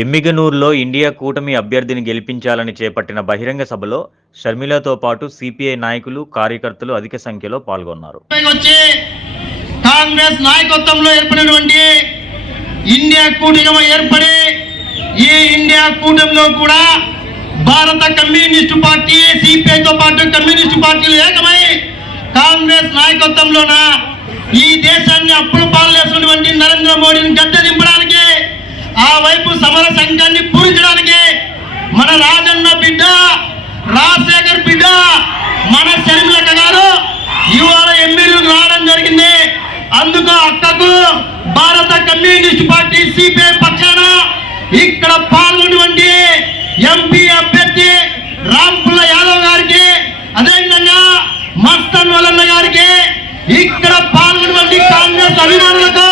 ఎమ్మిగనూరులో India కూటమి అభ్యర్థిని గెలిపించాలని చేపట్టిన బహిరంగ సభలో షర్మిలతో పాటు సిపిఐ నాయకులు, కార్యకర్తలు అధిక సంఖ్యలో పాల్గొన్నారు. కాంగ్రెస్ నాయకత్వంలో ఏర్పడినటువంటి ఇండియా కూటమి ఏర్పడి ఈ ఇండియా కూటమిలో కూడా భారత కమ్యూనిస్టు పార్టీ, సిపిఐతో పాటు కమ్యూనిస్టు పార్టీలు ఏకమై కాంగ్రెస్ నాయకత్వంలోన ఈ దేశాన్ని అప్పుల పాలు చేసినటువంటి నరేంద్ర మోడీని గద్దె దింపడానికి, ఆ వైపు సమర సంఘాన్ని పూరించడానికి మన రాజన్న బిడ్డ, రాజశేఖర్ బిడ్డ, మన షర్మిలక్క గారు ఇవాళ ఎమ్మెల్యేలు రావడం జరిగింది. అందుకు అక్కకు భారత కమ్యూనిస్ట్ పార్టీ సిపిఐ పక్షాన ఇక్కడ పాల్గొన్నటువంటి ఎంపీ అభ్యర్థి రాంపుల్ల యాదవ్ గారికి, అదేవిధంగా మస్తాన్ వలన్న గారికి, ఇక్కడ పాల్గొన్నటువంటి కాంగ్రెస్ అభిమానులకు,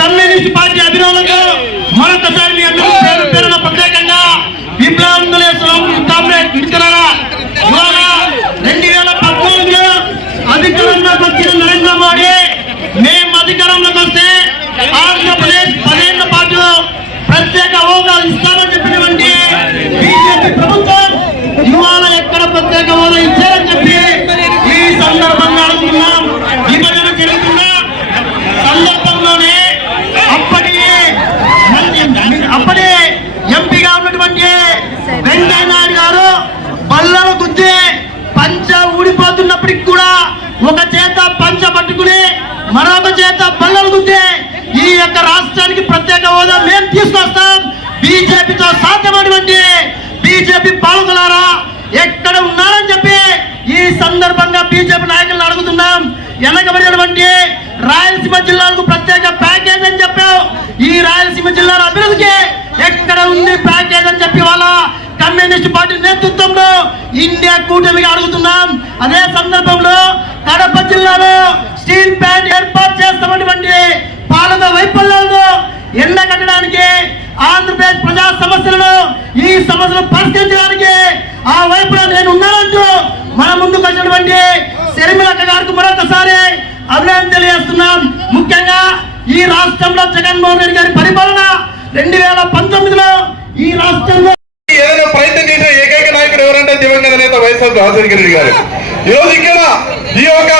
కమ్యూనిస్ట్ పార్టీ అభిమానులకు మరొకసారి మీ అందరూ పేరు పేరున ప్రత్యేకంగా విప్లవం కామ్రేడ్ మిత్రులారా, ఇవాళ 2014లో అధికారంలోకి వచ్చిన నరేంద్ర మోడీ మేము అధికారంలోకి వస్తే ఆంధ్రప్రదేశ్ 10 ఏళ్ల పాటు ప్రత్యేక హోదా ఇస్తామని చెప్పినటువంటి బీజేపీ ప్రభుత్వం ఇవాళ ఎక్కడ ప్రత్యేక హోదా ఇచ్చారని చెప్పి ఈ సందర్భంగా అడుగుతున్నాం. విభజన జరుగుతున్న సందర్భంలోనే అప్పటి ఎంపీగా ఉన్నటువంటి వెంకయ్య నాయుడు గారు బల్లలు గుద్ది పంచ ఊడిపోతున్నప్పటికి కూడా ఒక చేత పంచ పట్టుకుని మరొక చేత బల్లలు గుద్ది ఈ యొక్క రాష్ట్రానికి ప్రత్యేక హోదా మేము తీసుకొస్తాం, బీజేపీతో సాధ్యమైనటువంటి బీజేపీ పాలకులారా ఎక్కడ ఉన్నారని చెప్పి ఈ సందర్భంగా బీజేపీ నాయకులను అడుగుతున్నాం. వెనకబడినటువంటి రాయలసీమ జిల్లాలకు ప్రత్యేక ప్యాకేజ్ అని చెప్పావు, ఈ రాయలసీమ జిల్లాల అభివృద్ధికి ఎక్కడ ఉంది ప్యాకేజ్ అని చెప్పి వాళ్ళ కమ్యూనిస్ట్ పార్టీ నేతృత్వంలో ఇండియా కూటమిగా అడుగుతున్నాం. అదే సందర్భంలో కడప జిల్లాలో స్టీల్ ప్లాంట్ ఏర్పాటు చేస్తామన్నటువంటి పాలన వైఫల్యాలను ఎండగట్టడానికి, ఆంధ్రప్రదేశ్ ప్రజా సమస్యలను ఈ సమస్యలు పరిష్కరించడానికి ఆ వైపులో నేను ఉన్నానంటూ మన ముందుకు వచ్చినటువంటి షర్మిలక్క గారికి మరొకసారి అభినందన తెలియజేస్తున్నాం. ముఖ్యంగా ఈ రాష్ట్రంలో జగన్మోహన్ రెడ్డి గారి పరిపాలన 2019లో ఈ రాష్ట్రంలో ఏదైనా ప్రయత్నం చేసిన ఏకైక నాయకుడు ఎవరంటే దివంగత నేత వైఎస్ఆర్ రాజశేఖర రెడ్డి గారు. ఈరోజు ఇక్కడ ఈ యొక్క